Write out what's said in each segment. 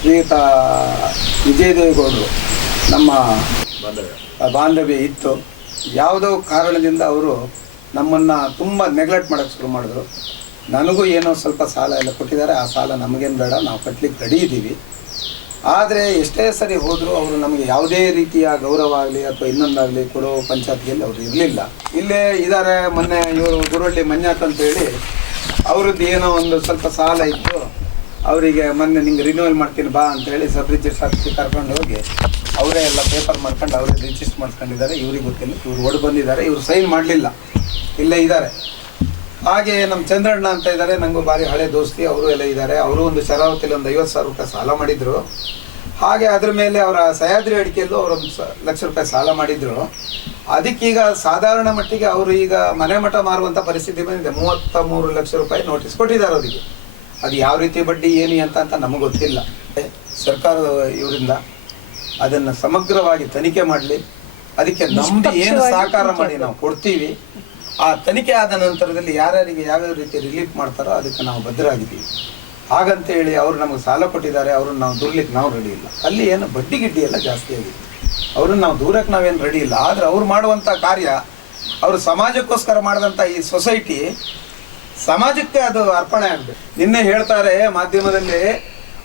ಶ್ರೀಯುತ ವಿಜಯದೇವೇಗೌಡರು ನಮ್ಮ ಬಾಂಧವ್ಯ ಇತ್ತು. ಯಾವುದೋ ಕಾರಣದಿಂದ ಅವರು ನಮ್ಮನ್ನು ತುಂಬ ನೆಗ್ಲೆಕ್ಟ್ ಮಾಡೋಕ್ಕೆ ಶುರು ಮಾಡಿದ್ರು. ನನಗೂ ಏನೋ ಸ್ವಲ್ಪ ಸಾಲ ಎಲ್ಲ ಕೊಟ್ಟಿದ್ದಾರೆ. ಆ ಸಾಲ ನಮಗೇನು ಬೇಡ, ನಾವು ಕಟ್ಟಲಿಕ್ಕೆ ರೆಡಿ ಇದ್ದೀವಿ. ಆದರೆ ಎಷ್ಟೇ ಸರಿ ಹೋದರೂ ಅವರು ನಮಗೆ ಯಾವುದೇ ರೀತಿಯ ಗೌರವ ಆಗಲಿ ಅಥವಾ ಇನ್ನೊಂದಾಗಲಿ ಕೊಡೋ ಪಂಚಾಯತ್ಗೆಲ್ಲಿ ಅವರು ಇರಲಿಲ್ಲ. ಇಲ್ಲೇ ಇದ್ದಾರೆ. ಮೊನ್ನೆ ಇವರು ಗುರುವಳ್ಳಿ ಮಂಜಾತ್ ಅಂತೇಳಿ ಅವ್ರದ್ದು ಏನೋ ಒಂದು ಸ್ವಲ್ಪ ಸಾಲ ಇತ್ತು. ಅವರಿಗೆ ಮೊನ್ನೆ ನಿಂಗೆ ರಿನ್ಯೂವಲ್ ಮಾಡ್ತೀನಿ ಬಾ ಅಂತೇಳಿ ಸಬ್ ರಿಜಿಸ್ಟ್ರಾರ್ಗೆ ಕರ್ಕೊಂಡು ಹೋಗಿ ಅವರೇ ಎಲ್ಲ ಪೇಪರ್ ಮಾಡ್ಕೊಂಡು ಅವರೇ ರಿಜಿಸ್ಟರ್ ಮಾಡ್ಕೊಂಡಿದ್ದಾರೆ. ಇವ್ರಿಗೆ ಗೊತ್ತಿಲ್ಲ, ಇವ್ರು ಓಡಿ ಬಂದಿದ್ದಾರೆ, ಇವರು ಸೈನ್ ಮಾಡಲಿಲ್ಲ, ಇಲ್ಲೇ ಇದ್ದಾರೆ. ಹಾಗೆ ನಮ್ಮ ಚಂದ್ರಣ್ಣ ಅಂತ ಇದ್ದಾರೆ, ನನಗೂ ಭಾರಿ ಹಳೆ ದೋಸ್ತಿ, ಅವರು ಎಲ್ಲ ಇದ್ದಾರೆ. ಅವರು ಒಂದು ಶರಾವತಿಯಲ್ಲಿ ಒಂದು 50,000 ರೂಪಾಯಿ ಸಾಲ ಮಾಡಿದರು. ಹಾಗೆ ಅದ್ರ ಮೇಲೆ ಅವರ ಸಹ್ಯಾದ್ರಿ ಅಡಿಕೆಯಲ್ಲೂ ಅವರೊಂದು ಲಕ್ಷ ರೂಪಾಯಿ ಸಾಲ ಮಾಡಿದರು. ಅದಕ್ಕೀಗ ಸಾಧಾರಣ ಮಟ್ಟಿಗೆ ಅವರು ಈಗ ಮನೆ ಮಠ ಮಾರುವಂಥ ಪರಿಸ್ಥಿತಿ ಬಂದಿದೆ. 33 ಲಕ್ಷ ರೂಪಾಯಿ ನೋಟಿಸ್ ಕೊಟ್ಟಿದ್ದಾರೆ ಅವರಿಗೆ. ಅದು ಯಾವ ರೀತಿ ಬಡ್ಡಿ ಏನು ಅಂತ ನಮಗೆ ಗೊತ್ತಿಲ್ಲ. ಸರ್ಕಾರದ ಇವರಿಂದ ಅದನ್ನು ಸಮಗ್ರವಾಗಿ ತನಿಖೆ ಮಾಡಲಿ. ಅದಕ್ಕೆ ನಮ್ಮದು ಏನು ಸಹಕಾರ ಮಾಡಿ ನಾವು ಕೊಡ್ತೀವಿ. ಆ ತನಿಖೆ ಆದ ನಂತರದಲ್ಲಿ ಯಾರ್ಯಾರಿಗೆ ಯಾವ್ಯಾವ ರೀತಿ ರಿಲೀಫ್ ಮಾಡ್ತಾರೋ ಅದಕ್ಕೆ ನಾವು ಬದ್ಧರಾಗಿದ್ದೀವಿ. ಹಾಗಂತೇಳಿ ಅವರು ನಮಗೆ ಸಾಲ ಕೊಟ್ಟಿದ್ದಾರೆ, ಅವ್ರನ್ನ ನಾವು ದೂರ್ಲಿಕ್ಕೆ ನಾವು ರೆಡಿ ಇಲ್ಲ. ಅಲ್ಲಿ ಏನು ಬಡ್ಡಿ ಗಿಡ್ಡಿ ಎಲ್ಲ ಜಾಸ್ತಿ ಆಗಿದೆ. ಅವ್ರನ್ನ ನಾವು ದೂರಕ್ಕೆ ನಾವೇನು ರೆಡಿ ಇಲ್ಲ. ಆದರೆ ಅವ್ರು ಮಾಡುವಂಥ ಕಾರ್ಯ, ಅವರು ಸಮಾಜಕ್ಕೋಸ್ಕರ ಮಾಡಿದಂಥ ಈ ಸೊಸೈಟಿ ಸಮಾಜಕ್ಕೆ ಅದು ಅರ್ಪಣೆ ಆಗಬೇಕು. ನಿನ್ನೆ ಹೇಳ್ತಾರೆ ಮಾಧ್ಯಮದಲ್ಲಿ,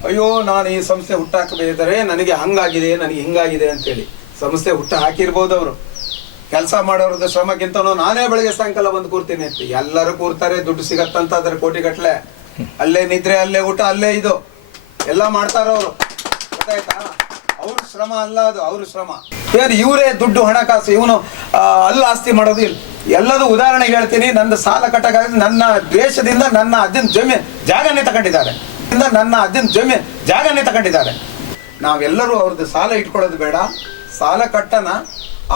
ಅಯ್ಯೋ ನಾನು ಈ ಸಂಸ್ಥೆ ಹುಟ್ಟಾಕಬೇಕಾದರೆ ನನಗೆ ಹಂಗಾಗಿದೆ, ನನಗೆ ಹಿಂಗಾಗಿದೆ ಅಂತೇಳಿ. ಸಂಸ್ಥೆ ಹುಟ್ಟು ಹಾಕಿರ್ಬೋದು, ಅವರು ಕೆಲಸ ಮಾಡೋರದ್ದು ಶ್ರಮಕ್ಕಿಂತನೂ ನಾನೇ ಬೆಳಗ್ಗೆ ಸಾಯಂಕಾಲ ಬಂದು ಕೂರ್ತೀನಿ ಅಂತ. ಎಲ್ಲರೂ ಕೂರ್ತಾರೆ, ದುಡ್ಡು ಸಿಗತ್ತಂತ ಅದ್ರ ಕೋಟಿಗಟ್ಟಲೆ. ಅಲ್ಲೇ ನಿದ್ರೆ, ಅಲ್ಲೇ ಊಟ, ಅಲ್ಲೇ ಇದು ಎಲ್ಲ ಮಾಡ್ತಾರವರು. ಗೊತ್ತಾಯ್ತಾ? ಅವ್ರ ಶ್ರಮ ಅಲ್ಲ ಅದು, ಅವ್ರ ಶ್ರಮ. ಏನು ಇವರೇ ದುಡ್ಡು ಹಣಕಾಸು, ಇವನು ಅಲ್ಲ ಆಸ್ತಿ ಮಾಡೋದು ಇಲ್ಲ. ಎಲ್ಲದೂ ಉದಾಹರಣೆಗೆ ಹೇಳ್ತೀನಿ. ನನ್ನ ಸಾಲ ಕಟ್ಟಕ್ಕಾಗ ನನ್ನ ದ್ವೇಷದಿಂದ ನನ್ನ ಅಜ್ಜನ ಜಾಗನೇ ತಗೊಂಡಿದ್ದಾರೆ. ನಾವೆಲ್ಲರೂ ಅವ್ರದ್ದು ಸಾಲ ಇಟ್ಕೊಳ್ಳೋದು ಬೇಡ, ಸಾಲ ಕಟ್ಟನ.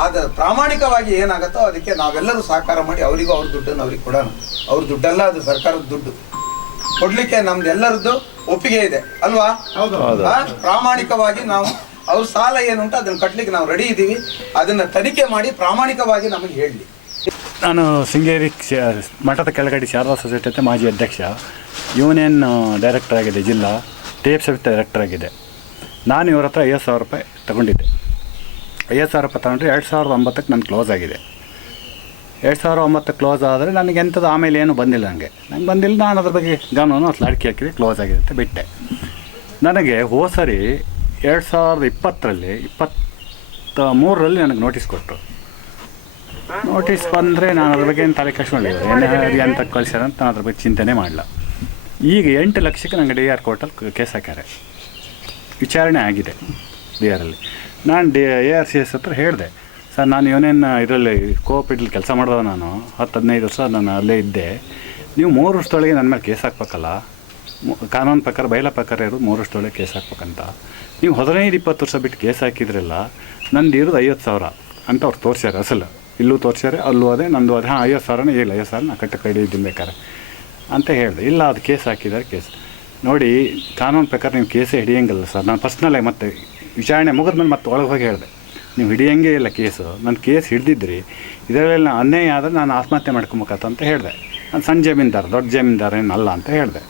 ಆದ ಪ್ರಾಮಾಣಿಕವಾಗಿ ಏನಾಗುತ್ತೋ ಅದಕ್ಕೆ ನಾವೆಲ್ಲರೂ ಸಹಕಾರ ಮಾಡಿ ಅವರಿಗೂ ಅವ್ರ ದುಡ್ಡನ್ನು ಅವ್ರಿಗೆ ಕೊಡೋಣ. ಅವ್ರ ದುಡ್ಡಲ್ಲ, ಅದು ಸರ್ಕಾರದ ದುಡ್ಡು. ಕೊಡ್ಲಿಕ್ಕೆ ನಮ್ದು ಎಲ್ಲರದ್ದು ಒಪ್ಪಿಗೆ ಇದೆ ಅಲ್ವಾ? ಪ್ರಾಮಾಣಿಕವಾಗಿ ನಾವು ಅವ್ರ ಸಾಲ ಏನುಂಟು ಅದನ್ನು ಕಟ್ಟಲಿಕ್ಕೆ ನಾವು ರೆಡಿ ಇದ್ದೀವಿ. ಅದನ್ನು ತನಿಖೆ ಮಾಡಿ ಪ್ರಾಮಾಣಿಕವಾಗಿ ನಮಗೆ ಹೇಳಲಿ. ನಾನು ಶೃಂಗೇರಿ ಮಠದ ಕೆಳಗಡೆ ಶಾರದಾ ಸೊಸೈಟಿ ಅಂತ ಮಾಜಿ ಅಧ್ಯಕ್ಷ, ಯೂನಿಯನ್ ಡೈರೆಕ್ಟರ್ ಆಗಿದೆ, ಜಿಲ್ಲಾ ಟೇಪ್ ಸಮಿತಿ ಡೈರೆಕ್ಟರ್ ಆಗಿದೆ. ನಾನು ಇವರ ಹತ್ರ 50,000 ರೂಪಾಯಿ ತಗೊಂಡಿದ್ದೆ. 50,000 ರೂಪಾಯಿ ತಗೊಂಡ್ರೆ 2009ಕ್ಕೆ ನಾನು ಕ್ಲೋಸ್ ಆಗಿದೆ. 2009 ಕ್ಲೋಸ್ ಆದರೆ ನನಗೆ ಎಂಥದ್ದು ಆಮೇಲೆ ಏನೂ ಬಂದಿಲ್ಲ. ನಂಗೆ ಬಂದಿಲ್ಲ. ನಾನು ಅದ್ರ ಬಗ್ಗೆ ಗಮನವನ್ನು ಅಷ್ಟು ಅಡಿಕೆ ಹಾಕಿದೆ, ಕ್ಲೋಸ್ ಆಗಿದೆ ಅಂತ ಬಿಟ್ಟೆ. ನನಗೆ ಹೋದ ಸರಿ 2020ರಲ್ಲಿ 23ರಲ್ಲಿ ನನಗೆ ನೋಟಿಸ್ ಕೊಟ್ಟರು. ನೋಟಿಸ್ ಬಂದರೆ ನಾನು ಅದ್ರ ಬಗ್ಗೆ ಏನು ತಲೆ ಕೆಡಿಸ್ಕೊಂಡಿಲ್ಲ, ಏನೇ ಅಂತ ಕಳಿಸ್ಯಾರ ಅಂತ ನಾನು ಅದ್ರ ಬಗ್ಗೆ ಚಿಂತನೆ ಮಾಡಲ್ಲ. ಈಗ 8 ಲಕ್ಷಕ್ಕೆ ನನಗೆ DR ಕೋರ್ಟಲ್ಲಿ ಕೇಸ್ ಹಾಕ್ಯಾರೆ. ವಿಚಾರಣೆ ಆಗಿದೆ DR ನಾನು ARCS ಹತ್ರ ಹೇಳಿದೆ, ಸರ್ ನಾನು ಇವನೇನು ಇದರಲ್ಲಿ ಕೋಆಪರೇಟಿವ್ ಕೆಲಸ ಮಾಡಿದವ, ನಾನು 10-15 ವರ್ಷ ನಾನು ಅಲ್ಲೇ ಇದ್ದೆ. ನೀವು 3 ವರ್ಷದೊಳಗೆ ನನ್ನ ಮೇಲೆ ಕೇಸ್ ಹಾಕ್ಬೇಕಲ್ಲ, ಕಾನೂನು ಪ್ರಕಾರ ಬಯಲ ಪ್ರಕಾರ ಇರೋದು 3 ವರ್ಷದೊಳಗೆ ಕೇಸ್ ಹಾಕ್ಬೇಕಂತ. ನೀವು 15-20 ವರ್ಷ ಬಿಟ್ಟು ಕೇಸ್ ಹಾಕಿದ್ರಲ್ಲ, ನಂದು ಇರೋದು 50,000 ಅಂತ ಅವ್ರು ತೋರಿಸ್ಯಾರೆ. ಅಸಲು ಇಲ್ಲೂ ತೋರಿಸ್ಯಾರೆ, ಅಲ್ಲೂ ಅದೇ, ನಂದು ಅದೇ. 50,000ನೇ ಇಲ್ಲ, 50,000 ನಾನು ಕಟ್ಟ ಕೈ ಇದ್ದೀನಿ ಬೇಕಾರೆ ಅಂತ ಹೇಳಿದೆ. ಇಲ್ಲ, ಅದು ಕೇಸ್ ಹಾಕಿದ್ದಾರೆ. ಕೇಸ್ ನೋಡಿ, ಕಾನೂನು ಪ್ರಕಾರ ನೀವು ಕೇಸೇ ಹಿಡಿಯಂಗಿಲ್ಲ ಸರ್. ನಾನು ಪರ್ಸ್ನಲಾಗಿ ಮತ್ತೆ ವಿಚಾರಣೆ ಮುಗಿದ್ಮೇಲೆ ಮತ್ತೆ ಒಳಗೆ ಹೋಗಿ ಹೇಳಿದೆ, ನೀವು ಹಿಡಿಯಂಗೇ ಇಲ್ಲ ಕೇಸು. ನನ್ನ ಕೇಸ್ ಹಿಡಿದಿದ್ರಿ, ಇದರಲ್ಲೆಲ್ಲ ಅನ್ಯಾಯ ಆದರೆ ನಾನು ಆತ್ಮಹತ್ಯೆ ಮಾಡ್ಕೊಬೇಕತ್ತ ಅಂತ ಹೇಳಿದೆ. ನಾನು ಸಣ್ಣ ಜಮೀನ್ದಾರ, ದೊಡ್ಡ ಜಮೀನ್ದಾರ ಏನಲ್ಲ ಅಂತ ಹೇಳಿದೆ.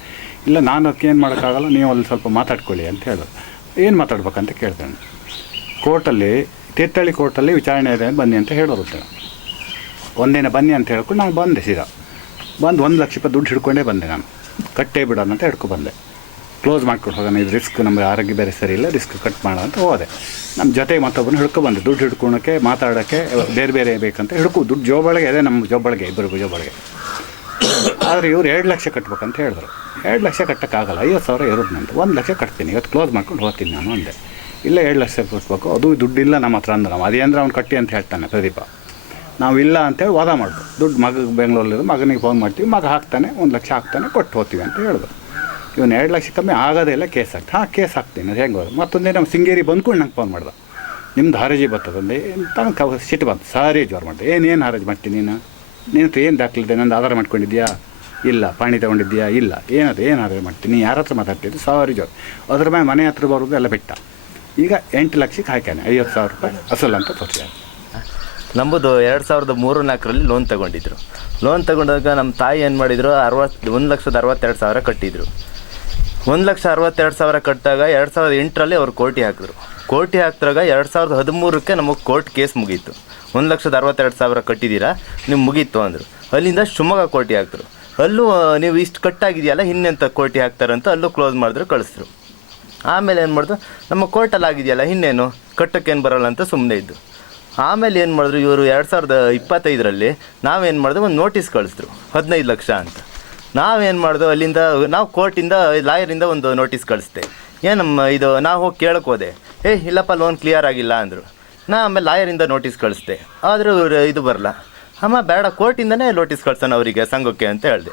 ಇಲ್ಲ, ನಾನು ಅದಕ್ಕೆ ಏನು ಮಾಡೋಕ್ಕಾಗಲ್ಲ, ನೀವು ಅಲ್ಲಿ ಸ್ವಲ್ಪ ಮಾತಾಡ್ಕೊಳ್ಳಿ ಅಂತ ಹೇಳಿದೆ. ಏನು ಮಾತಾಡ್ಬೇಕಂತ ಕೇಳ್ತೇನೆ. ಕೋರ್ಟಲ್ಲಿ, ತೀರ್ಥಹಳ್ಳಿ ಕೋರ್ಟಲ್ಲಿ ವಿಚಾರಣೆ ಇದೆ, ಬನ್ನಿ ಅಂತ ಹೇಳೋರುತ್ತೆ. ಒಂದಿನ ಬನ್ನಿ ಅಂತ ಹೇಳ್ಕೊಂಡು ನಾನು ಬಂದೆ. ಸೀದಾ ಬಂದು 1 ಲಕ್ಷ ರೂಪಾಯಿ ದುಡ್ಡು ಹಿಡ್ಕೊಂಡೇ ಬಂದೆ. ನಾನು ಕಟ್ಟೇ ಬಿಡೋಣ ಅಂತ ಬಂದೆ. ಕ್ಲೋಸ್ ಮಾಡ್ಕೊಂಡು ಹೋಗೋಣ, ಇದು ರಿಸ್ಕ್, ನಮಗೆ ಆರೋಗ್ಯ ಬೇರೆ ಸರಿ ಇಲ್ಲ, ರಿಸ್ಕ್ ಕಟ್ ಮಾಡೋಣ ಅಂತ ಹೋದೆ. ನಮ್ಮ ಜೊತೆಗೆ ಮತ್ತೊಬ್ಬನ ಹಿಡ್ಕೊಬಂದೆ. ದುಡ್ಡು ಹಿಡ್ಕೊಳಕ್ಕೆ, ಮಾತಾಡೋಕ್ಕೆ ಬೇರೆ ಬೇರೆ ಬೇಕಂತ ದುಡ್ಡು ಜೋಬೊಳಗೆ ಇದೆ, ನಮ್ಮ ಜೋಬೊಳಗೆ, ಇಬ್ಬರಿಗೂ ಜೋಬೊಳಗೆ. ಆದರೆ ಇವ್ರು 2 ಲಕ್ಷ ಕಟ್ಬೇಕಂತ ಹೇಳಿದ್ರು. 2 ಲಕ್ಷ ಕಟ್ಟೋಕ್ಕಾಗಲ್ಲ, 50,000 ಇರೋದು ನಂದು. 1 ಲಕ್ಷ ಕಟ್ತೀನಿ, ಇವತ್ತು ಕ್ಲೋಸ್ ಮಾಡ್ಕೊಂಡು ಹೋಗ್ತೀನಿ ನಾನು ಅಂದೆ. ಇಲ್ಲ, 2 ಲಕ್ಷ ಕಟ್ಬೇಕು, ಅದು ದುಡ್ಡಿಲ್ಲ ನಮ್ಮ ಹತ್ರ ಅಂದ್ರೆ. ನಾವು ಅದೇಂದ್ರೆ ಅವ್ನು ಕಟ್ಟಿ ಅಂತ ಹೇಳ್ತಾನೆ ಪ್ರದೀಪ. ನಾವಿಲ್ಲ ಅಂತೇಳಿ ವಾದ ಮಾಡಿದ್ರು. ದುಡ್ಡು ಮಗಗೆ ಬೆಂಗಳೂರಲ್ಲಿದ್ದು, ಮಗನಿಗೆ ಫೋನ್ ಮಾಡ್ತೀವಿ, ಮಗ ಹಾಕ್ತಾನೆ, 1 ಲಕ್ಷ ಹಾಕ್ತಾನೆ, ಕೊಟ್ಟು ಹೋಗ್ತೀವಿ ಅಂತ ಹೇಳಿದ್ರು. ಇವನು 2 ಲಕ್ಷ ಕಮ್ಮಿ ಆಗೋದೇ ಇಲ್ಲ, ಕೇಸ್ ಹಾಕ್ತೀನಿ. ಕೇಸ್ ಹಾಕ್ತೀನಿ, ಅದು ಹೆಂಗೆ ಹೋದ. ಮತ್ತೊಂದೇ ನಮ್ಮ ಶೃಂಗೇರಿ ಬಂದ್ಕೊಂಡು ನಂಗೆ ಫೋನ್ ಮಾಡ್ದೆ, ನಿಮ್ದು ಹರಾಜಿ ಬರ್ತದಂದೆ ಅಂತ. ಸಿಟ್ಟು ಬಂತು, ಸಾರಿ ಜೋರು ಮಾಡಿದೆ. ಏನು ಹರಾಜು ಮಾಡ್ತೀನಿ ನೀನು ಹತ್ರ ಏನು ದಾಖಲಿದೆ? ನಂದು ಆಧಾರ ಮಾಡ್ಕೊಂಡಿದ್ಯಾ? ಇಲ್ಲ. ಪಾಣಿ ತೊಗೊಂಡಿದ್ಯಾ? ಇಲ್ಲ. ಏನು ಆಧಾರ ಮಾಡ್ತೀನಿ? ಯಾರ ಹತ್ರ ಮಾತಾಡ್ತಿದ್ದೆ? ಸಾರಿ ಜೋರು. ಅದ್ರ ಮೇಲೆ ಮನೆ ಹತ್ರ ಬರೋದು ಎಲ್ಲ ಬಿಟ್ಟ. ಈಗ 8 ಲಕ್ಷಕ್ಕೆ ಹಾಕ್ಯಾನೆ, 50,000 ರೂಪಾಯಿ ಅಸಲು ಅಂತ ತೋರಿಸ್ಯಾರ. ನಮ್ಮದು 2003-4ರಲ್ಲಿ ಲೋನ್ ತೊಗೊಂಡಿದ್ರು. ಲೋನ್ ತೊಗೊಂಡಾಗ ನಮ್ಮ ತಾಯಿ ಏನು ಮಾಡಿದರು, 1,62,000 ಕಟ್ಟಿದರು. 1,62,000 ಕಟ್ಟಿದಾಗ 2008ರಲ್ಲಿ ಅವ್ರು ಕೋಟಿ ಹಾಕಿದ್ರು. ಕೋಟಿ ಹಾಕ್ದಾಗ 2013ಕ್ಕೆ ನಮಗೆ ಕೋರ್ಟ್ ಕೇಸ್ ಮುಗೀತು. 1,62,000 ಕಟ್ಟಿದ್ದೀರಾ, ನೀವು ಮುಗೀತು ಅಂದರು. ಅಲ್ಲಿಂದ ಶಿವಮೊಗ್ಗ ಕೋಟಿ ಹಾಕಿದ್ರು. ಅಲ್ಲೂ ನೀವು ಇಷ್ಟು ಕಟ್ಟಾಗಿದೆಯಲ್ಲ ಇನ್ನೆಂತ ಕೋಟಿ ಹಾಕ್ತಾರಂತ ಅಲ್ಲೂ ಕ್ಲೋಸ್ ಮಾಡಿದ್ರು, ಕಳಿಸಿದ್ರು. ಆಮೇಲೆ ಏನು ಮಾಡಿದ್ರು, ನಮ್ಮ ಕೋರ್ಟಲ್ಲಿ ಆಗಿದೆಯಲ್ಲ ಇನ್ನೇನು ಕಟ್ಟೋಕ್ಕೇನು ಬರೋಲ್ಲ ಅಂತ ಸುಮ್ಮನೆ ಇದ್ದು. ಆಮೇಲೆ ಏನು ಮಾಡಿದ್ರು ಇವರು 2025ರಲ್ಲಿ ನಾವೇನು ಮಾಡಿದ್ರು, ಒಂದು ನೋಟಿಸ್ ಕಳಿಸಿದ್ರು 15 ಲಕ್ಷ ಅಂತ. ನಾವೇನು ಮಾಡಿದ್ರು ಅಲ್ಲಿಂದ ನಾವು ಕೋರ್ಟಿಂದ ಲಾಯರಿಂದ ಒಂದು ನೋಟಿಸ್ ಕಳಿಸ್ದೆ. ಏನಮ್ಮ ಇದು ನಾವು ಹೋಗಿ ಕೇಳಕ್ಕೆ ಹೋದೆ, ಇಲ್ಲಪ್ಪ ಲೋನ್ ಕ್ಲಿಯರ್ ಆಗಿಲ್ಲ ಅಂದರು. ನಾ ಆಮೇಲೆ ಲಾಯರಿಂದ ನೋಟಿಸ್ ಕಳಿಸ್ದೆ, ಆದರೂ ಇದು ಬರಲ್ಲ. ಅಮ್ಮ ಬೇಡ ಕೋರ್ಟಿಂದನೇ ನೋಟಿಸ್ ಕಳ್ಸೋಣ ಅವರಿಗೆ ಸಂಘಕ್ಕೆ ಅಂತ ಹೇಳಿದೆ.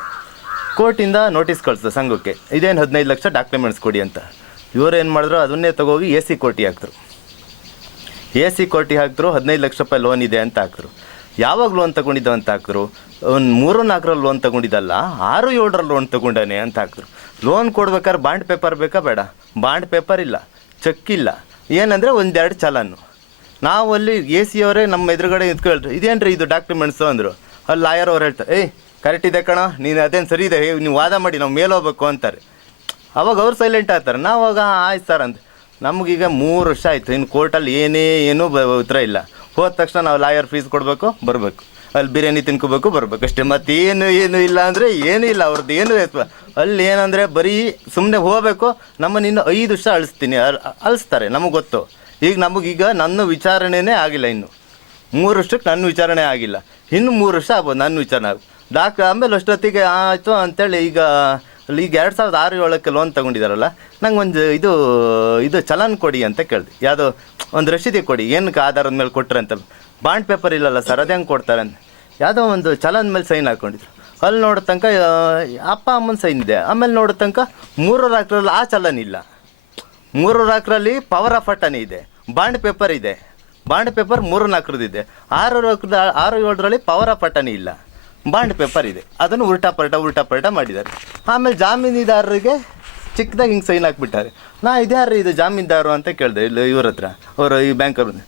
ಕೋರ್ಟಿಂದ ನೋಟಿಸ್ ಕಳಿಸ್ದೆ ಸಂಘಕ್ಕೆ, ಇದೇನು 15 ಲಕ್ಷ ಡಾಕ್ಯುಮೆಂಟ್ಸ್ ಕೊಡಿ ಅಂತ. ಇವರು ಏನು ಮಾಡಿದ್ರು ಅದನ್ನೇ ತಗೋಗಿ AC ಕೋರ್ಟಿ ಹಾಕ್ತರು. AC ಕೋರ್ಟಿ ಹಾಕಿದ್ರು 15 ಲಕ್ಷ ರೂಪಾಯಿ ಲೋನ್ ಇದೆ ಅಂತ ಹಾಕಿದ್ರು. ಯಾವಾಗ ಲೋನ್ ತೊಗೊಂಡಿದ್ದು ಅಂತ ಹಾಕಿದ್ರು, ಒಂದು 3-4ರಲ್ಲಿ ಲೋನ್ ತೊಗೊಂಡಿದ್ದಲ್ಲ 6-7ರಲ್ಲಿ ಲೋನ್ ತೊಗೊಂಡಾನೆ ಅಂತ ಹಾಕಿದ್ರು. ಲೋನ್ ಕೊಡ್ಬೇಕಾದ್ರೆ ಬಾಂಡ್ ಪೇಪರ್ ಬೇಕಾ ಬೇಡ? ಬಾಂಡ್ ಪೇಪರ್ ಇಲ್ಲ, ಚೆಕ್ ಇಲ್ಲ, ಏನಂದರೆ 1-2 ಚಲನ್ನು. ನಾವು ಅಲ್ಲಿ AC ಅವರೇ ನಮ್ಮ ಎದುರುಗಡೆ ಇದ್ಕೊಳ್ರು, ಇದೇನ್ರಿ ಇದು ಡಾಕ್ಯುಮೆಂಟ್ಸು ಅಂದರು. ಅಲ್ಲಿ ಲಾಯರ್ ಅವ್ರು ಹೇಳ್ತಾರೆ, ಕರೆಕ್ಟ್ ಇದೆ ಕಣ, ನೀನು ಅದೇನು ಸರಿ ಇದೆ, ನೀವು ವಾದ ಮಾಡಿ ನಾವು ಮೇಲೆ ಹೋಗ್ಬೇಕು ಅಂತಾರೆ. ಅವಾಗ ಅವ್ರು ಸೈಲೆಂಟ್ ಆಗ್ತಾರೆ. ನಾವಾಗ ಆಯ್ತು ಸರ್ ಅಂತ. ನಮಗೀಗ 3 ವರ್ಷ ಆಯಿತು, ಇನ್ನು ಕೋರ್ಟಲ್ಲಿ ಏನೂ ಉತ್ತರ ಇಲ್ಲ. ಹೋದ ತಕ್ಷಣ ನಾವು ಲಾಯರ್ ಫೀಸ್ ಕೊಡಬೇಕು, ಬರಬೇಕು, ಅಲ್ಲಿ ಬಿರಿಯಾನಿ ತಿನ್ಕೋಬೇಕು, ಬರಬೇಕು ಅಷ್ಟೇ. ಮತ್ತೇನು ಇಲ್ಲ ಅಂದರೆ ಏನೂ ಇಲ್ಲ ಅವ್ರದ್ದು ಏನು. ಅಲ್ಲಿ ಏನಂದರೆ ಬರೀ ಸುಮ್ಮನೆ ಹೋಗಬೇಕು, ನಮ್ಮನ್ನು ಇನ್ನು 5 ವರ್ಷ ಅಳಿಸ್ತಾರೆ, ನಮಗೆ ಗೊತ್ತು. ಈಗ ನಮಗೀಗ ನನ್ನ ವಿಚಾರಣೆನೇ ಆಗಿಲ್ಲ, ಇನ್ನು 3 ವರ್ಷಕ್ಕೆ ನನ್ನ ವಿಚಾರಣೆ ಆಗಿಲ್ಲ, ಇನ್ನು 3 ವರ್ಷ ಆಗ್ಬೋದು ನನ್ನ ವಿಚಾರಣೆ ಆಮೇಲೆ ಅಷ್ಟೊತ್ತಿಗೆ ಆಯಿತು ಅಂತೇಳಿ ಈಗ 2006-7ಕ್ಕೆ ಲೋನ್ ತೊಗೊಂಡಿದ್ದಾರಲ್ಲ, ನಂಗೆ ಒಂದು ಇದು ಚಲನ್ ಕೊಡಿ ಅಂತ ಕೇಳಿದೆ. ಯಾವುದೋ ಒಂದು ರಸೀದಿ ಕೊಡಿ, ಏನಕ್ಕೆ ಆಧಾರದ ಮೇಲೆ ಕೊಟ್ಟರೆ ಅಂತ. ಬಾಂಡ್ ಪೇಪರ್ ಇಲ್ಲಲ್ಲ ಸರ್, ಅದು ಹೆಂಗೆ ಕೊಡ್ತಾರೆ ಅಂತ. ಯಾವುದೋ ಒಂದು ಚಲನ್ ಮೇಲೆ ಸೈನ್ ಹಾಕ್ಕೊಂಡಿದ್ರು. ಅಲ್ಲಿ ನೋಡೋ ತನಕ ಅಪ್ಪ ಅಮ್ಮನ ಸೈನ್ ಇದೆ. ಆಮೇಲೆ ನೋಡೋ ತನಕ 3-4ರಲ್ಲಿ ಆ ಚಲನ್ ಇಲ್ಲ. 3-4ರಲ್ಲಿ ಪವರ್ ಆಫ್ ಅಟರ್ನಿ ಇದೆ, ಬಾಂಡ್ ಪೇಪರ್ ಇದೆ. ಬಾಂಡ್ ಪೇಪರ್ 3-4ರದ್ದು ಇದೆ. 6-7ರಲ್ಲಿ ಪವರ್ ಆಫ್ ಅಟರ್ನಿ ಇಲ್ಲ, ಬಾಂಡ್ ಪೇಪರ್ ಇದೆ. ಅದನ್ನು ಉಲ್ಟಾ ಪಲ್ಟಾ ಮಾಡಿದ್ದಾರೆ. ಆಮೇಲೆ ಜಾಮೀನುದಾರರಿಗೆ ಚಿಕ್ಕದಾಗಿ ಹಿಂಗೆ ಸೈನ್ ಹಾಕ್ಬಿಟ್ಟಾರೆ. ಇದ್ಯಾರು ಇದು ಜಾಮೀನ್ದಾರು ಅಂತ ಕೇಳಿದೆ ಇಲ್ಲಿ ಇವ್ರ ಹತ್ರ, ಅವರು ಈ ಬ್ಯಾಂಕವ್ರು.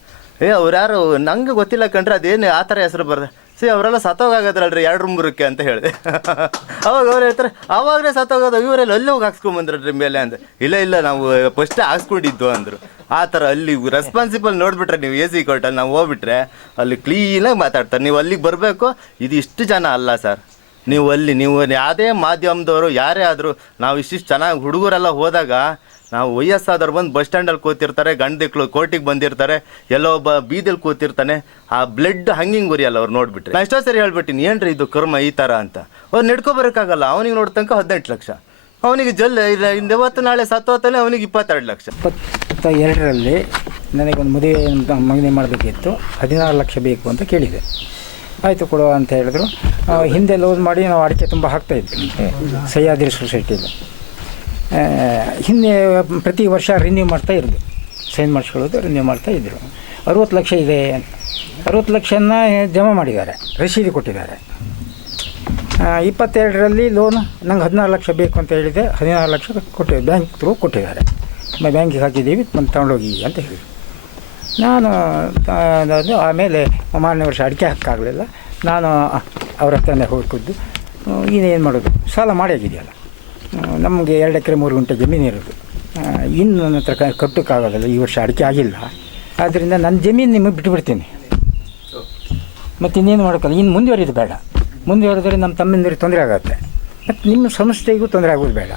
ಅವ್ರು ಯಾರು ನಂಗೆ ಗೊತ್ತಿಲ್ಲ ಕಂಡ್ರೆ, ಅದೇನು ಆ ಥರ ಹೆಸರು ಬರ್ದೆ. ಅವರೆಲ್ಲ ಸತ್ತೋಗಾಗದ್ರಲ್ರಿ 2-3ಕ್ಕೆ ಅಂತ ಹೇಳಿದೆ. ಅವಾಗ ಅವ್ರು ಹೇಳ್ತಾರೆ, ಅವಾಗಲೇ ಸತ್ತೋಗೋದು, ಇವರೆಲ್ಲ ಅಲ್ಲಿ ಹೋಗಿ ಹಾಕ್ಸ್ಕೊಂಬಂದ್ರಲ್ರಿ ಮೇಲೆ ಅಂತ. ಇಲ್ಲ ನಾವು ಫಸ್ಟೇ ಹಾಕ್ಸ್ಕೊಂಡಿದ್ದು ಅಂದರು. ಆ ಥರ ಅಲ್ಲಿ ರೆಸ್ಪಾನ್ಸಿಬಲ್ ನೋಡಿಬಿಟ್ರೆ ನೀವು AC ಕೋರ್ಟಲ್ಲಿ ನಾವು ಹೋಗ್ಬಿಟ್ರೆ ಅಲ್ಲಿ ಕ್ಲೀನಾಗಿ ಮಾತಾಡ್ತಾರೆ. ನೀವು ಅಲ್ಲಿಗೆ ಬರಬೇಕು, ಇದು ಇಷ್ಟು ಜನ ಅಲ್ಲ ಸರ್. ನೀವು ಯಾವುದೇ ಮಾಧ್ಯಮದವರು ಯಾರೇ ಆದರೂ, ನಾವು ಇಷ್ಟಿಷ್ಟು ಚೆನ್ನಾಗಿ ಹುಡುಗರೆಲ್ಲ ಹೋದಾಗ ನಾವು ವಯಸ್ಸಾದವ್ರು ಬಂದು ಬಸ್ ಸ್ಟ್ಯಾಂಡಲ್ಲಿ ಕೂತಿರ್ತಾರೆ, ಗಂಡದಿಕ್ಳು ಕೋರ್ಟಿಗೆ ಬಂದಿರ್ತಾರೆ, ಎಲ್ಲೋ ಒಬ್ಬ ಬೀದಿಲಿ ಕೂತಿರ್ತಾನೆ, ಆ ಬ್ಲಡ್ ಹಂಗಿಂಗ್ ಉರಿಯಲ್ಲ ಅವ್ರು ನೋಡಿಬಿಟ್ರೆ. ನಾನು ಎಷ್ಟೋ ಸರಿ ಹೇಳ್ಬಿಟ್ಟಿನಿ, ಏನ್ರಿ ಇದು ಕರ್ಮ ಈ ಥರ ಅಂತ. ಅವ್ರು ನಡ್ಕೊಬರೋಕ್ಕಾಗಲ್ಲ. ಅವನಿಗೆ ನೋಡ್ತಂಕ 18 ಲಕ್ಷ, ಅವನಿಗೆ ಇವತ್ತು ನಾಳೆ ಸತ್ತೋತಾನೆ ಅವನಿಗೆ 22 ಲಕ್ಷ. 22ರಲ್ಲಿ ನನಗೊಂದು ಮದುವೆ ಮಾಡಬೇಕಿತ್ತು, 16 ಲಕ್ಷ ಬೇಕು ಅಂತ ಕೇಳಿದೆ. ಆಯಿತು ಕೊಡುವ ಅಂತ ಹೇಳಿದ್ರು. ಹಿಂದೆ ಲೋನ್ ಮಾಡಿ ನಾವು ಅಡಿಕೆ ತುಂಬ ಹಾಕ್ತಾಯಿದ್ವಿ ಸಹ್ಯಾದ್ರಿ ಸೊಸೈಟಿಯಲ್ಲಿ. ಹಿಂದೆ ಪ್ರತಿ ವರ್ಷ ರಿನ್ಯೂ ಮಾಡ್ತಾಯಿರೋದು, ಸೈನ್ ಮಾಡಿಸ್ಕೊಳ್ಳೋದು, ರಿನ್ಯೂ ಮಾಡ್ತಾಯಿದ್ರು. 60 ಲಕ್ಷ ಇದೆ ಅಂತ 60 ಲಕ್ಷನ ಜಮಾ ಮಾಡಿದ್ದಾರೆ, ರಸೀದಿ ಕೊಟ್ಟಿದ್ದಾರೆ. 22ರಲ್ಲಿ ಲೋನ್ ನಂಗೆ 16 ಲಕ್ಷ ಬೇಕು ಅಂತ ಹೇಳಿದೆ. 16 ಲಕ್ಷ ಕೊಟ್ಟಿದ್ದೆ, ಬ್ಯಾಂಕ್ ಥ್ರೂ ಕೊಟ್ಟಿದ್ದಾರೆ. ಬ್ಯಾಂಕಿಗೆ ಹಾಕಿದ್ದೀವಿ, ಬಂದು ತಗೊಂಡೋಗಿ ಅಂತ ಹೇಳಿ ನಾನು ಆಮೇಲೆ ಮಾರನೇ ವರ್ಷ ಅಡಿಕೆ ಹಾಕೋಕ್ಕಾಗಲಿಲ್ಲ. ನಾನು ಅವ್ರ ಹತ್ರನೇ ಹೋಗ್ತಿದ್ದು, ಇನ್ನೇನು ಮಾಡೋದು, ಸಾಲ ಮಾಡಿ ಆಗಿದೆಯಲ್ಲ, ನಮಗೆ 2 ಎಕರೆ 3 ಗುಂಟೆ ಜಮೀನು ಇರೋದು, ಇನ್ನು ನನ್ನ ಹತ್ರ ಕಟ್ಟೋಕ್ಕಾಗೋದಿಲ್ಲ. ಈ ವರ್ಷ ಅಡಿಕೆ ಆಗಿಲ್ಲ, ಆದ್ದರಿಂದ ನನ್ನ ಜಮೀನು ನಿಮಗೆ ಬಿಟ್ಟುಬಿಡ್ತೀನಿ. ಮತ್ತು ಇನ್ನೇನು ಮಾಡೋಕ್ಕಲ್ಲ, ಇನ್ನು ಮುಂದುವರಿದು ಬೇಡ. ಮುಂದುವರೆದರೆ ನಮ್ಮ ತಮ್ಮಂದಿರಿಗೆ ತೊಂದರೆ ಆಗುತ್ತೆ, ಮತ್ತು ನಿಮ್ಮ ಸಂಸ್ಥೆಗೂ ತೊಂದರೆ ಆಗೋದು ಬೇಡ,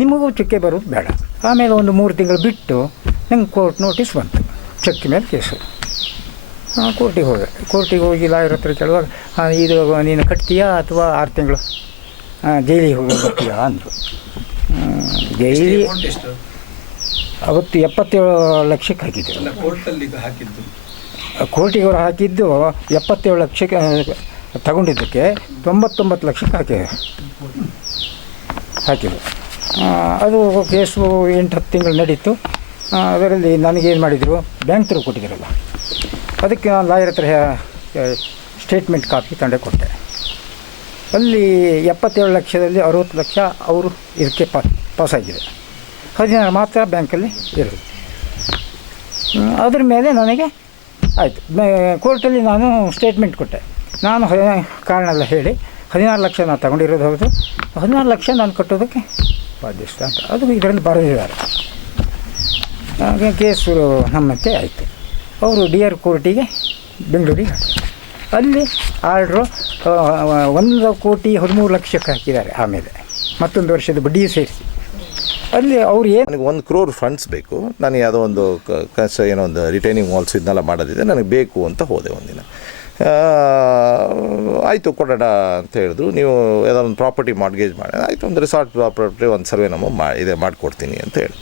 ನಿಮಗೂ ಚುಕ್ಕೆ ಬರೋದು ಬೇಡ. ಆಮೇಲೆ ಒಂದು 3 ತಿಂಗಳು ಬಿಟ್ಟು ನಂಗೆ ಕೋರ್ಟ್ ನೋಟಿಸ್ ಬಂತು, ಚೆಕ್ ಮೇಲೆ ಕೇಸು. ಕೋರ್ಟಿಗೆ ಹೋಗಿ ಲಾಯರ್ ಹತ್ರ ಕೇಳುವಾಗ, ಇದು ನೀನು ಕಟ್ತೀಯಾ ಅಥವಾ 6 ತಿಂಗಳು ಜೈಲಿಗೆ ಹೋಗಿ ಬರ್ತೀಯಾ ಅಂದರು. ಜೈಲಿ ಅವತ್ತು 77 ಲಕ್ಷಕ್ಕೆ ಹಾಕಿದ್ದರು. ಕೋರ್ಟಿಗೆ ಅವರು ಹಾಕಿದ್ದು 77 ಲಕ್ಷಕ್ಕೆ ತಗೊಂಡಿದ್ದಕ್ಕೆ 99 ಲಕ್ಷಕ್ಕೆ ಹಾಕಿದ್ರು. ಅದು ಕೇಸು 8-10 ತಿಂಗಳು ನಡೀತು. ಅದರಲ್ಲಿ ನನಗೇನು ಮಾಡಿದರು, ಬ್ಯಾಂಕ್ ಥ್ರೂ ಕೊಟ್ಟಿದ್ದಾರಲ್ಲ, ಅದಕ್ಕೆ ನಾನು ಲಾಯರ್ ಹತ್ರ ಸ್ಟೇಟ್ಮೆಂಟ್ ಕಾಪಿ ತಂಡೆ ಕೊಟ್ಟೆ. ಅಲ್ಲಿ 77 ಲಕ್ಷದಲ್ಲಿ 60 ಲಕ್ಷ ಅವರು ಇದಕ್ಕೆ ಪಾಸಾಗಿದೆ, 16 ಮಾತ್ರ ಬ್ಯಾಂಕಲ್ಲಿ ಇರೋದು. ಅದ್ರ ಮೇಲೆ ನನಗೆ ಆಯಿತು. ಕೋರ್ಟಲ್ಲಿ ನಾನು ಸ್ಟೇಟ್ಮೆಂಟ್ ಕೊಟ್ಟೆ. ನಾನು ಕಾರಣ ಎಲ್ಲ ಹೇಳಿ 16 ಲಕ್ಷ ನಾನು ತಗೊಂಡಿರೋದು ಹೌದು, 16 ಲಕ್ಷ ನಾನು ಕಟ್ಟೋದಕ್ಕೆ ಬಾಧ್ಯಸ್ಥ ಅಂತ ಅದು ಇದರಲ್ಲಿ ಬರೆದಿದ್ದಾರೆ. ಹಾಗೆ ಕೇಸು ನಮ್ಮಂತೆ ಆಯಿತು. ಅವರು ಡಿ ಆರ್ ಕೋರ್ಟಿಗೆ ಬೆಂಗಳೂರಿಗೆ ಹಾಕಿದ್ರು. ಅಲ್ಲಿ ಆರ್ಡ್ರು 1,13,00,000 ಹಾಕಿದ್ದಾರೆ. ಆಮೇಲೆ ಮತ್ತೊಂದು ವರ್ಷದ ಬಡ್ಡಿಯೂ ಸೇರಿಸಿ ಅಲ್ಲಿ ಅವ್ರು ಏನು ನನಗೆ 1 crore ಫಂಡ್ಸ್ ಬೇಕು, ನನಗೆ ಯಾವುದೋ ಒಂದು ಏನೋ ಒಂದು ರಿಟೈನಿಂಗ್ ವಾಲ್ಸ್ ಇದನ್ನೆಲ್ಲ ಮಾಡೋದಿದೆ, ನನಗೆ ಬೇಕು ಅಂತ ಹೋದೆ ಒಂದಿನ. ಆಯಿತು ಕೊಡೋಣ ಅಂತ ಹೇಳಿದ್ರು. ನೀವು ಯಾವುದೋ ಒಂದು ಪ್ರಾಪರ್ಟಿ ಮಾರ್ಗೇಜ್ ಮಾಡಿ ಆಯಿತು, ಒಂದು ರಿಸಾರ್ಟ್ ಪ್ರಾಪರ್ಟಿ ಒಂದು ಸರ್ವೆ ನಮ್ಮ ಇದೆ ಮಾಡಿಕೊಡ್ತೀನಿ ಅಂತ ಹೇಳಿ.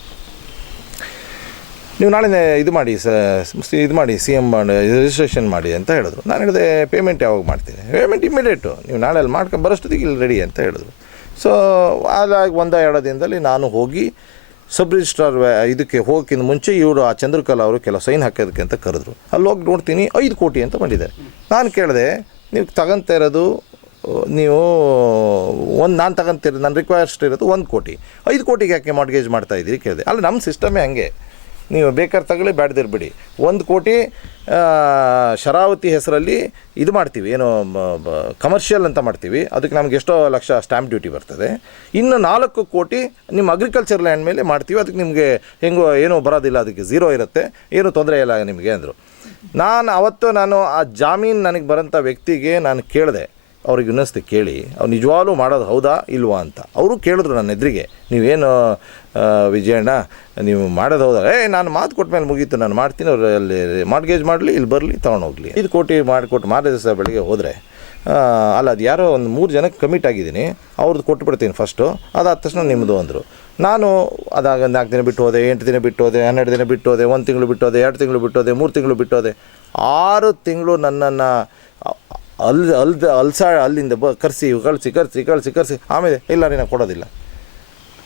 ನೀವು ನಾಳೆ ಇದು ಮಾಡಿ CM ರಿಜಿಸ್ಟ್ರೇಷನ್ ಮಾಡಿ ಅಂತ ಹೇಳಿದ್ರು. ನಾನು ಹೇಳಿದೆ ಪೇಮೆಂಟ್ ಯಾವಾಗ ಮಾಡ್ತೀನಿ? ಪೇಮೆಂಟ್ ಇಮಿಡಿಯೇಟು, ನೀವು ನಾಳೆ ಅಲ್ಲಿ ಮಾಡ್ಕೊಂಡು ಬರೋಷ್ಟೊತ್ತಿಗೆ ಇಲ್ಲಿ ರೆಡಿ ಅಂತ ಹೇಳಿದ್ರು. ಸೊ ಅದಾಗಿ 1-2 ದಿನದಲ್ಲಿ ನಾನು ಹೋಗಿ ಸಬ್ ರಿಜಿಸ್ಟ್ರಾರ್ ಇದಕ್ಕೆ ಹೋಗೋಕ್ಕಿಂತ ಮುಂಚೆ ಇವರು ಆ ಚಂದ್ರಕಲಾ ಅವರು ಕೆಲವು ಸೈನ್ ಹಾಕೋದಕ್ಕೆ ಅಂತ ಕರೆದ್ರು. ಅಲ್ಲಿ ಹೋಗಿ ನೋಡ್ತೀನಿ 5 ಕೋಟಿ ಅಂತ ಬಂದಿದ್ದಾರೆ. ನಾನು ಕೇಳಿದೆ, ನೀವು ತಗೊಂತ ಇರೋದು ನೀವು ನಾನು ತಗೊಂತಿರೋದು ನನ್ನ ರಿಕ್ವೈರ್ಸ್ಟ್ ಇರೋದು 1 ಕೋಟಿ, 5 ಕೋಟಿಗೆ ಯಾಕೆ ಮಾರ್ಗೇಜ್ ಮಾಡ್ತಾಯಿದ್ದೀರಿ ಕೇಳಿದೆ. ಅಲ್ಲ ನಮ್ಮ ಸಿಸ್ಟಮೇ ಹಂಗೆ, ನೀವು ಬೇಕಾದ್ರೆ ತಗೊಳ್ಳಿ ಬ್ಯಾಡ್ದಿರ್ಬಿಡಿ. 1 ಕೋಟಿ ಶರಾವತಿ ಹೆಸರಲ್ಲಿ ಇದು ಮಾಡ್ತೀವಿ, ಏನೋ ಕಮರ್ಷಿಯಲ್ ಅಂತ ಮಾಡ್ತೀವಿ, ಅದಕ್ಕೆ ನಮ್ಗೆ ಎಷ್ಟೋ ಲಕ್ಷ ಸ್ಟ್ಯಾಂಪ್ ಡ್ಯೂಟಿ ಬರ್ತದೆ. ಇನ್ನು 4 ಕೋಟಿ ನಿಮ್ಮ ಅಗ್ರಿಕಲ್ಚರ್ ಲ್ಯಾಂಡ್ ಮೇಲೆ ಮಾಡ್ತೀವಿ, ಅದಕ್ಕೆ ನಿಮಗೆ ಹೆಂಗೋ ಏನೂ ಬರೋದಿಲ್ಲ, ಅದಕ್ಕೆ 0 ಇರುತ್ತೆ, ಏನೂ ತೊಂದರೆ ಇಲ್ಲ ನಿಮಗೆ ಅಂದರು. ನಾನು ಆ ಜಾಮೀನು ನನಗೆ ಬರೋಂಥ ವ್ಯಕ್ತಿಗೆ ನಾನು ಕೇಳಿದೆ, ಅವ್ರಿಗೆ ಇನ್ನೊಂದು ಕೇಳಿ ಅವ್ರು ನಿಜವಾಗ್ಲೂ ಮಾಡೋದು ಹೌದಾ ಇಲ್ವಾ ಅಂತ. ಅವರು ಕೇಳಿದ್ರು ನನ್ನ ಎದುರಿಗೆ, ನೀವೇನು ವಿಜಯಣ್ಣ ನೀವು ಮಾಡೋದು ಹೌದಾ? ನಾನು ಮಾತು ಕೊಟ್ಟ ಮೇಲೆ ಮುಗೀತು, ನಾನು ಮಾಡ್ತೀನಿ, ಅವ್ರು ಅಲ್ಲಿ ಮಾರ್ಗೇಜ್ ಮಾಡಲಿ, ಇಲ್ಲಿ ಬರಲಿ, ತೊಗೊಂಡೋಗ್ಲಿ. 5 ಕೋಟಿ ಮಾಡಿಕೊಟ್ಟು ಮಾರನೇ ದಿವಸ ಬೆಳಿಗ್ಗೆ ಹೋದರೆ ಅಲ್ಲ, ಅದು ಯಾರೋ ಒಂದು 3 ಜನಕ್ಕೆ ಕಮಿಟ್ ಆಗಿದ್ದೀನಿ, ಅವ್ರದ್ದು ಕೊಟ್ಬಿಡ್ತೀನಿ ಫಸ್ಟು, ಅದಾದ ತಕ್ಷಣ ನಿಮ್ಮದು ಅಂದರು. ನಾನು ಅದಾಗ 4 ದಿನ ಬಿಟ್ಟು ಹೋದೆ, 8 ದಿನ ಬಿಟ್ಟು ಹೋದೆ, 12 ದಿನ ಬಿಟ್ಟು ಹೋದೆ, 1 ತಿಂಗಳು ಬಿಟ್ಟು ಹೋದೆ, 2 ತಿಂಗಳು ಬಿಟ್ಟು ಹೋದೆ, 3 ತಿಂಗಳು ಬಿಟ್ಟು ಹೋದೆ. 6 ತಿಂಗಳು ನನ್ನನ್ನು ಅಲ್ಲಿಂದ ಕರೆಸಿ ಆಮೇಲೆ ಇಲ್ಲ ರೀ ನಾವು ಕೊಡೋದಿಲ್ಲ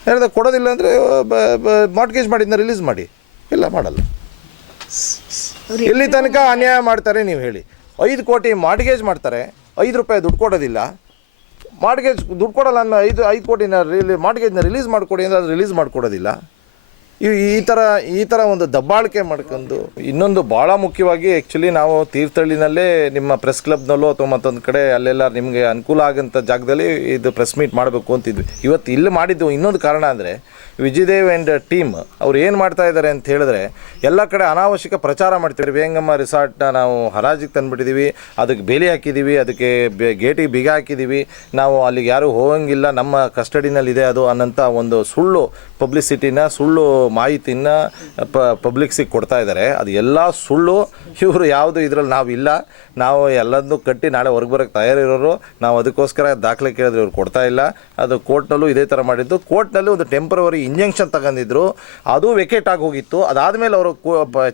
ಹೇಳಿದೆ. ಕೊಡೋದಿಲ್ಲ ಅಂದರೆ ಮಾರ್ಟ್ಗೇಜ್ ಮಾಡಿದ್ನ ರಿಲೀಸ್ ಮಾಡಿ. ಇಲ್ಲ ಮಾಡಲ್ಲ. ಇಲ್ಲಿ ತನಕ ಅನ್ಯಾಯ ಮಾಡ್ತಾರೆ ನೀವು ಹೇಳಿ. 5 ಕೋಟಿ ಮಾರ್ಟ್ಗೇಜ್ ಮಾಡ್ತಾರೆ, 5 ರೂಪಾಯಿ ದುಡ್ಡು ಕೊಡೋದಿಲ್ಲ. ಮಾರ್ಟ್ಗೇಜ್ ದುಡ್ಡು ಕೊಡೋಲ್ಲ ಅನ್ನೋ 5 ಕೋಟಿನ ಮಾರ್ಟ್ಗೇಜ್ನ ರಿಲೀಸ್ ಮಾಡಿಕೊಡಿ ಅಂದರೆ ಅದು ರಿಲೀಸ್ ಮಾಡಿಕೊಡೋದಿಲ್ಲ. ಈ ಥರ ಒಂದು ದಬ್ಬಾಳಿಕೆ ಮಾಡ್ಕೊಂಡು. ಇನ್ನೊಂದು ಭಾಳ ಮುಖ್ಯವಾಗಿ ಆ್ಯಕ್ಚುಲಿ ನಾವು ತೀರ್ಥಹಳ್ಳಿನಲ್ಲೇ ನಿಮ್ಮ ಪ್ರೆಸ್ ಕ್ಲಬ್ನಲ್ಲೋ ಅಥವಾ ಮತ್ತೊಂದು ಕಡೆ ಅಲ್ಲೆಲ್ಲ ನಿಮಗೆ ಅನುಕೂಲ ಆಗೋಂಥ ಜಾಗದಲ್ಲಿ ಇದು ಪ್ರೆಸ್ ಮೀಟ್ ಮಾಡಬೇಕು ಅಂತಿದ್ವಿ. ಇವತ್ತು ಇಲ್ಲಿ ಮಾಡಿದ್ದು ಇನ್ನೊಂದು ಕಾರಣ ಅಂದರೆ ವಿಜಯದೇವ್ ಆ್ಯಂಡ್ ಟೀಮ್ ಅವ್ರು ಏನು ಮಾಡ್ತಾ ಇದ್ದಾರೆ ಅಂತ ಹೇಳಿದ್ರೆ, ಎಲ್ಲ ಕಡೆ ಅನಾವಶ್ಯಕ ಪ್ರಚಾರ ಮಾಡ್ತಿದ್ದಾರೆ. ವೇಂಗಮ್ಮ ರಿಸಾರ್ಟ್ನ ನಾವು ಹರಾಜಿಗೆ ತಂದುಬಿಟ್ಟಿದ್ದೀವಿ, ಅದಕ್ಕೆ ಬೇಲಿ ಹಾಕಿದ್ದೀವಿ, ಅದಕ್ಕೆ ಗೇಟಿಗೆ ಬೀಗ ಹಾಕಿದ್ದೀವಿ, ನಾವು ಅಲ್ಲಿಗೆ ಯಾರೂ ಹೋಗಂಗಿಲ್ಲ, ನಮ್ಮ ಕಸ್ಟಡಿನಲ್ಲಿದೆ ಅದು ಅನ್ನೋಂಥ ಒಂದು ಸುಳ್ಳು ಪಬ್ಲಿಸಿಟಿನ, ಸುಳ್ಳು ಮಾಹಿತಿನ ಪಬ್ಲಿಕ್ಸಿಗೆ ಕೊಡ್ತಾ ಇದ್ದಾರೆ. ಅದು ಎಲ್ಲ ಸುಳ್ಳು. ಇವರು ಯಾವುದು ಇದರಲ್ಲಿ ನಾವಿಲ್ಲ, ನಾವು ಎಲ್ಲದನ್ನೂ ಕಟ್ಟಿ ನಾಳೆ ಹೊರಗೆ ಬರೋಕ್ಕೆ ತಯಾರಿರೋರು. ನಾವು ಅದಕ್ಕೋಸ್ಕರ ದಾಖಲೆ ಕೇಳಿದ್ರೆ ಇವ್ರು ಕೊಡ್ತಾ ಇಲ್ಲ. ಅದು ಕೋರ್ಟ್ನಲ್ಲೂ ಇದೇ ಥರ ಮಾಡಿದ್ದು. ಕೋರ್ಟ್ನಲ್ಲಿ ಒಂದು ಟೆಂಪರವರಿ ಇಂಜೆಕ್ಷನ್ ತಗೊಂಡಿದ್ರು, ಅದು ವೆಕೇಟ್ ಆಗಿ ಹೋಗಿತ್ತು. ಅದಾದಮೇಲೆ ಅವರು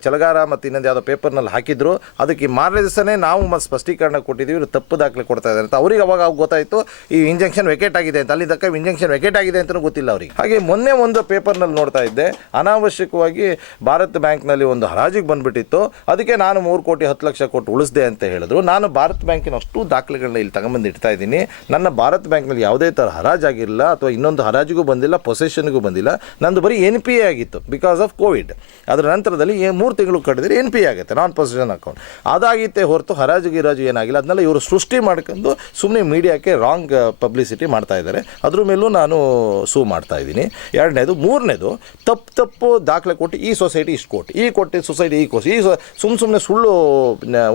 ಚಲಗಾರ ಮತ್ತು ಇನ್ನೊಂದು ಯಾವುದೋ ಪೇಪರ್ನಲ್ಲಿ ಹಾಕಿದ್ರು. ಅದಕ್ಕೆ ಮಾರನೇ ದಿವಸನೇ ನಾವು ಮತ್ತು ಸ್ಪಷ್ಟೀಕರಣ ಕೊಟ್ಟಿದ್ದೀವಿ, ಇವರು ತಪ್ಪು ದಾಖಲೆ ಕೊಡ್ತಾ ಇದ್ದಾರೆ ಅಂತ. ಅವ್ರಿಗೆ ಅವಾಗ ಗೊತ್ತಾಯಿತು ಈ ಇಂಜೆಕ್ಷನ್ ವೆಕೇಟ್ ಆಗಿದೆ ಅಂತ. ಅಲ್ಲಿ ತಕ್ಕ ಇಂಜೆಕ್ಷನ್ ವೆಕೇಟ್ ಆಗಿದೆ ಅಂತಲೂ ಗೊತ್ತಿಲ್ಲ ಅವರಿಗೆ. ಹಾಗೆ ಮೊನ್ನೆ ಒಂದು ಪೇಪರ್ನಲ್ಲಿ ನೋಡ್ತಾ ಇದ್ದೆ, ಅನಾವಶ್ಯಕವಾಗಿ ಭಾರತ್ ಬ್ಯಾಂಕ್ನಲ್ಲಿ ಒಂದು ಹರಾಜಿಗೆ ಬಂದುಬಿಟ್ಟಿತ್ತು, ಅದಕ್ಕೆ ನಾನು 3 ಕೋಟಿ 10 ಲಕ್ಷ ಕೊಟ್ಟು ಉಳಿಸಿದೆ ಅಂತ ಹೇಳಿದ್ರು. ನಾನು ಭಾರತ್ ಬ್ಯಾಂಕಿನ ಅಷ್ಟು ದಾಖಲೆಗಳನ್ನ ಇಲ್ಲಿ ತಗೊಂಬಂದು ಇಡ್ತಾ ಇದ್ದೀನಿ. ನನ್ನ ಭಾರತ್ ಬ್ಯಾಂಕ್ನಲ್ಲಿ ಯಾವುದೇ ಥರ ಹರಾಜಾಗಿರಲಿಲ್ಲ, ಅಥವಾ ಇನ್ನೊಂದು ಹರಾಜಿಗೂ ಬಂದಿಲ್ಲ, ಪೊಸೆಷನ್ಗೂ ಬಂದಿಲ್ಲ. ನಂದು ಬರೀ NPA ಆಗಿತ್ತು ಬಿಕಾಸ್ ಆಫ್ ಕೋವಿಡ್. ಅದರ ನಂತರದಲ್ಲಿ 3 ತಿಂಗಳು ಕಟ್ಟಿದ್ರೆ NPA ಆಗುತ್ತೆ, ನಾನ್ ಪೊಸೆಷನ್ ಅಕೌಂಟ್. ಅದಾಗಿತ್ತೇ ಹೊರತು ಹರಾಜು ಏನಾಗಿಲ್ಲ. ಅದನ್ನೆಲ್ಲ ಇವರು ಸೃಷ್ಟಿ ಮಾಡ್ಕೊಂಡು ಸುಮ್ಮನೆ ಮೀಡಿಯಾಕ್ಕೆ ರಾಂಗ್ ಪಬ್ಲಿಸಿಟಿ ಮಾಡ್ತಾ ಇದ್ದಾರೆ. ಅದ್ರ ಮೇಲೂ ನಾನು ಸೂ ಮಾಡ್ತಾ ಇದ್ದೀನಿ. 2ನೇದು. 3ನೇದು, ತಪ್ಪು ದಾಖಲೆ ಕೊಟ್ಟು ಈ ಸೊಸೈಟಿ ಇಷ್ಟು ಕೋಟಿ, ಈ ಕೊಟ್ಟು ಸೊಸೈಟಿ ಈ ಕೋಟಿ, ಸುಮ್ಮನೆ ಸುಳ್ಳು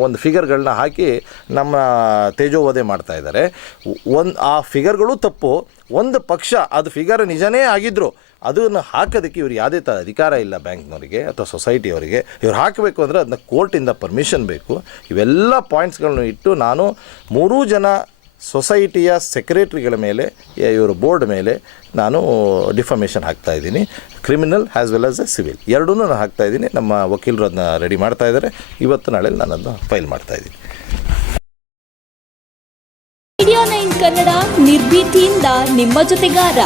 ಒಂದು ಫಿಗರ್ಗಳನ್ನ ಹಾಕಿ ನಮ್ಮ ತೇಜೋವಧೆ ಮಾಡ್ತಾ ಇದ್ದಾರೆ. ಆ ಫಿಗರ್ಗಳು ತಪ್ಪು. ಒಂದು ಪಕ್ಷ ಅದು ಫಿಗರ್ ನಿಜನೇ ಆಗಿದ್ರು ಅದನ್ನು ಹಾಕೋದಕ್ಕೆ ಇವ್ರು ಯಾವುದೇ ಥರ ಅಧಿಕಾರ ಇಲ್ಲ ಬ್ಯಾಂಕ್ನವರಿಗೆ ಅಥವಾ ಸೊಸೈಟಿಯವರಿಗೆ. ಇವ್ರು ಹಾಕಬೇಕು ಅಂದರೆ ಅದನ್ನ ಕೋರ್ಟಿಂದ ಪರ್ಮಿಷನ್ ಬೇಕು. ಇವೆಲ್ಲ ಪಾಯಿಂಟ್ಸ್ಗಳನ್ನ ಇಟ್ಟು ನಾನು 3 ಜನ ಸೊಸೈಟಿಯ ಸೆಕ್ರೆಟ್ರಿಗಳ ಮೇಲೆ, ಇವರು ಬೋರ್ಡ್ ಮೇಲೆ ನಾನು ಡಿಫಮೇಷನ್ ಹಾಕ್ತಾಯಿದ್ದೀನಿ. Criminal as well as A civil ಎರಡೂ ನಾನು ಹಾಕ್ತಾಯಿದ್ದೀನಿ. ನಮ್ಮ ವಕೀಲರು ಅದನ್ನ ರೆಡಿ ಮಾಡ್ತಾ ಇದ್ದಾರೆ. ಇವತ್ತು ನಾಳೆ ನಾನು ಅದನ್ನು ಫೈಲ್ ಮಾಡ್ತಾಯಿದ್ದೀನಿ. ಮೀಡಿಯಾ 9 ಕನ್ನಡ ನಿರ್ಭೀತಿಯಿಂದ ನಿಮ್ಮ ಜೊತೆಗಾರ.